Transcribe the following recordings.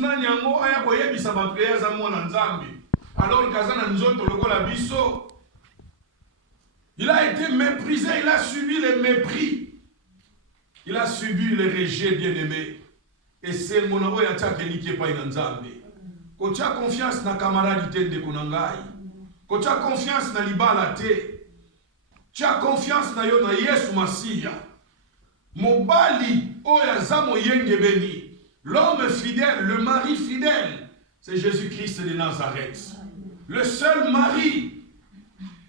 Mutuna nyango aya koyebisa ba prière za mwana nzambe. Alors kazana nzoto lokola biso. Il a été méprisé, il a subi le mépris. Il a subi le rejet, bien-aimé. Et c'est mon amour ya tchake like pa ina nzambe. Ko tia confiance na camarade te de konangai. Ko tia confiance na libala te. Tia confiance na yo na Yesu Masiya. Mobali oya zamo yenge beni. L'homme fidèle, le mari fidèle, c'est Jésus-Christ de Nazareth. Le seul mari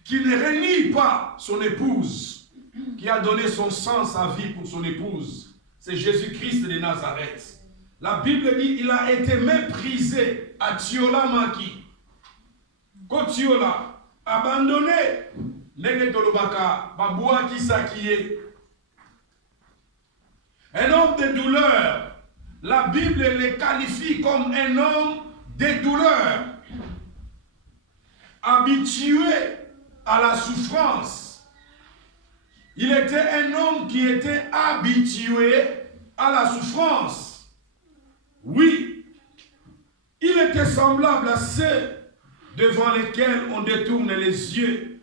qui ne renie pas son épouse, qui a donné son sang, sa vie pour son épouse, c'est Jésus-Christ de Nazareth. La Bible dit il a été méprisé à Tiola Maki. Kotiola, abandonné, Nene Tolobaka, Baboua Kisakiye. Un homme de douleur. La Bible le qualifie comme un homme de douleur, habitué à la souffrance. Il était un homme qui était habitué à la souffrance. Oui, il était semblable à ceux devant lesquels on détourne les yeux.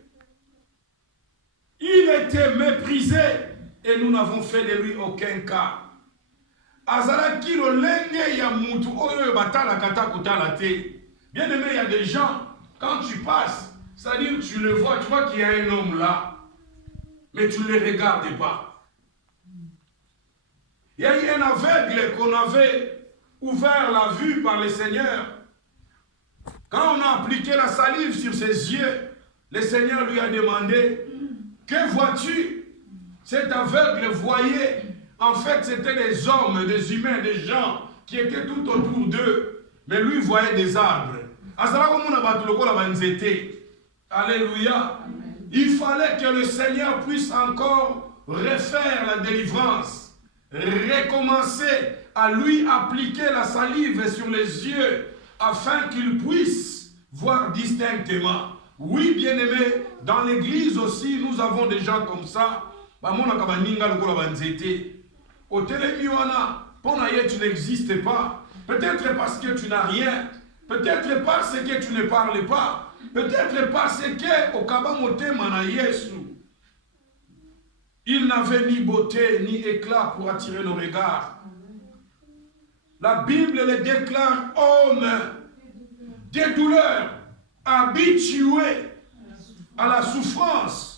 Il était méprisé et nous n'avons fait de lui aucun cas. Azalaki lolenge ya mutu oyo batala kata kutala te. Bien aimé, il y a des gens, quand tu passes, c'est-à-dire tu le vois, tu vois qu'il y a un homme là, mais tu ne le regardes pas. Il y a eu un aveugle qu'on avait ouvert la vue par le Seigneur. Quand on a appliqué la salive sur ses yeux, le Seigneur lui a demandé, que vois-tu? Cet aveugle voyait. En fait, c'était des hommes, des humains, des gens qui étaient tout autour d'eux. Mais lui voyait des arbres. Alléluia. Il fallait que le Seigneur puisse encore refaire la délivrance. Recommencer à lui appliquer la salive sur les yeux afin qu'il puisse voir distinctement. Oui, bien-aimés, dans l'église aussi, nous avons des gens comme ça. Au télémiwana, tu n'existes pas. Peut-être parce que tu n'as rien. Peut-être parce que tu ne parles pas. Peut-être parce que au Kabamotema na Yesu, il n'avait ni beauté ni éclat pour attirer nos regards. La Bible le déclare homme des douleurs, habitué à la souffrance.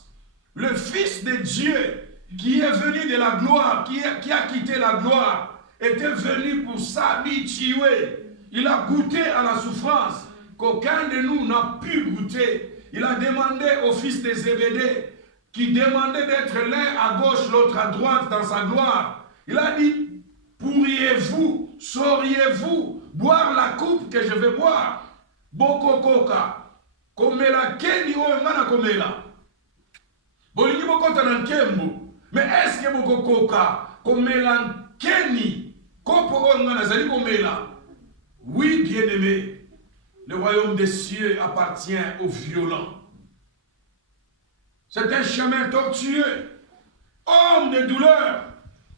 Le Fils de Dieu qui est venu de la gloire, qui a quitté la gloire, était venu pour s'habituer. Il a goûté à la souffrance qu'aucun de nous n'a pu goûter. Il a demandé au fils de Zébédée, qui demandait d'être l'un à gauche, l'autre à droite dans sa gloire. Il a dit, pourriez-vous, sauriez-vous boire la coupe que je vais boire? Bokokoka, komela keni oengana komela. Bolingi bokota na nkembo. Mais est-ce que bokokoka komela keni kopo oengana zali komela? Oui, bien-aimé, le royaume des cieux appartient aux violents. C'est un chemin tortueux, homme de douleur.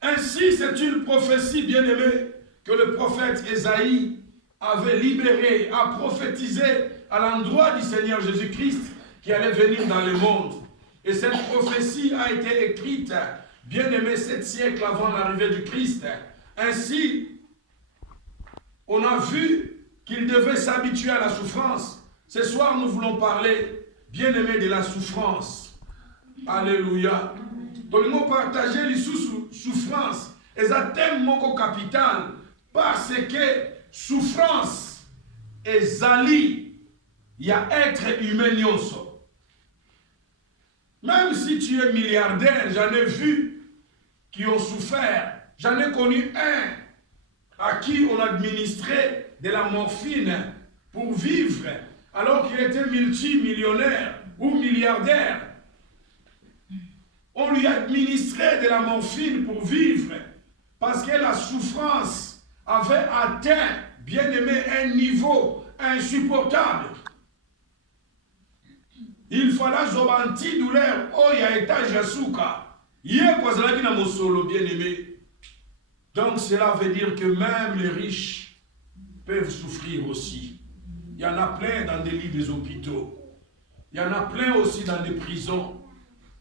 Ainsi, c'est une prophétie, bien-aimée, que le prophète Ésaïe avait libérée, a prophétisé à l'endroit du Seigneur Jésus-Christ qui allait venir dans le monde. Et cette prophétie a été écrite, bien-aimé, 7 siècles avant l'arrivée du Christ. Ainsi, on a vu qu'il devait s'habituer à la souffrance. Ce soir, nous voulons parler, bien-aimé, de la souffrance. Alléluia. Donc, nous partager les souffrances. Et ça thème mon capital. Parce que souffrance et zali, il y a être humain. Même si tu es milliardaire, j'en ai vu qui ont souffert. J'en ai connu un à qui on administrait de la morphine pour vivre, alors qu'il était multimillionnaire ou milliardaire. On lui administrait de la morphine pour vivre, parce que la souffrance avait atteint, bien aimé, un niveau insupportable. Il fallait zoba anti-douleur, oh, il y a étage à souka. Hier, quoi, ça na mosolo, bien aimé. Donc cela veut dire que même les riches peuvent souffrir aussi. Il y en a plein dans des lits des hôpitaux. Il y en a plein aussi dans des prisons.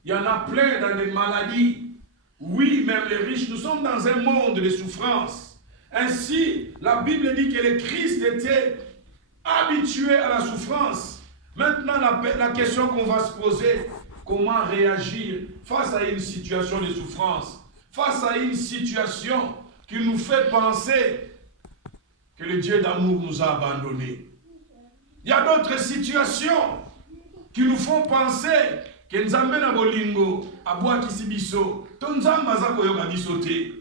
Il y en a plein dans des maladies. Oui, même les riches, nous sommes dans un monde de souffrance. Ainsi, la Bible dit que le Christ était habitué à la souffrance. Maintenant, la question qu'on va se poser, comment réagir face à une situation de souffrance, face à une situation qui nous fait penser que le Dieu d'amour nous a abandonnés. Il y a d'autres situations qui nous font penser que Nzambe na bolingo, abwa kisibiso, tonzamba za koyoka biso te.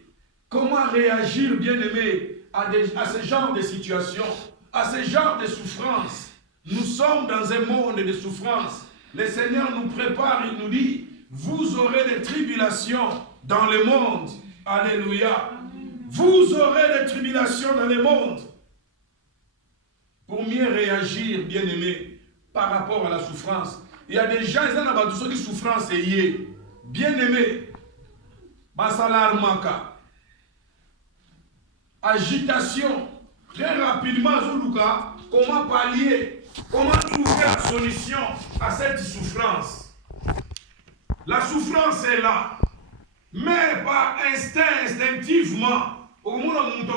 Comment réagir, bien-aimé, à ce genre de situations, à ce genre de souffrances? Nous sommes dans un monde de souffrance. Le Seigneur nous prépare, il nous dit, vous aurez des tribulations dans le monde. Alléluia. Vous aurez des tribulations dans le monde. Pour mieux réagir, bien-aimé, par rapport à la souffrance. Il y a des gens, ils ont besoin de souffrance et bien-aimé, Basalar Maka, agitation, très rapidement, Zuluka, comment pallier, comment trouver la solution à cette souffrance. La souffrance est là, mais par instinct, instinctivement, au moment où nous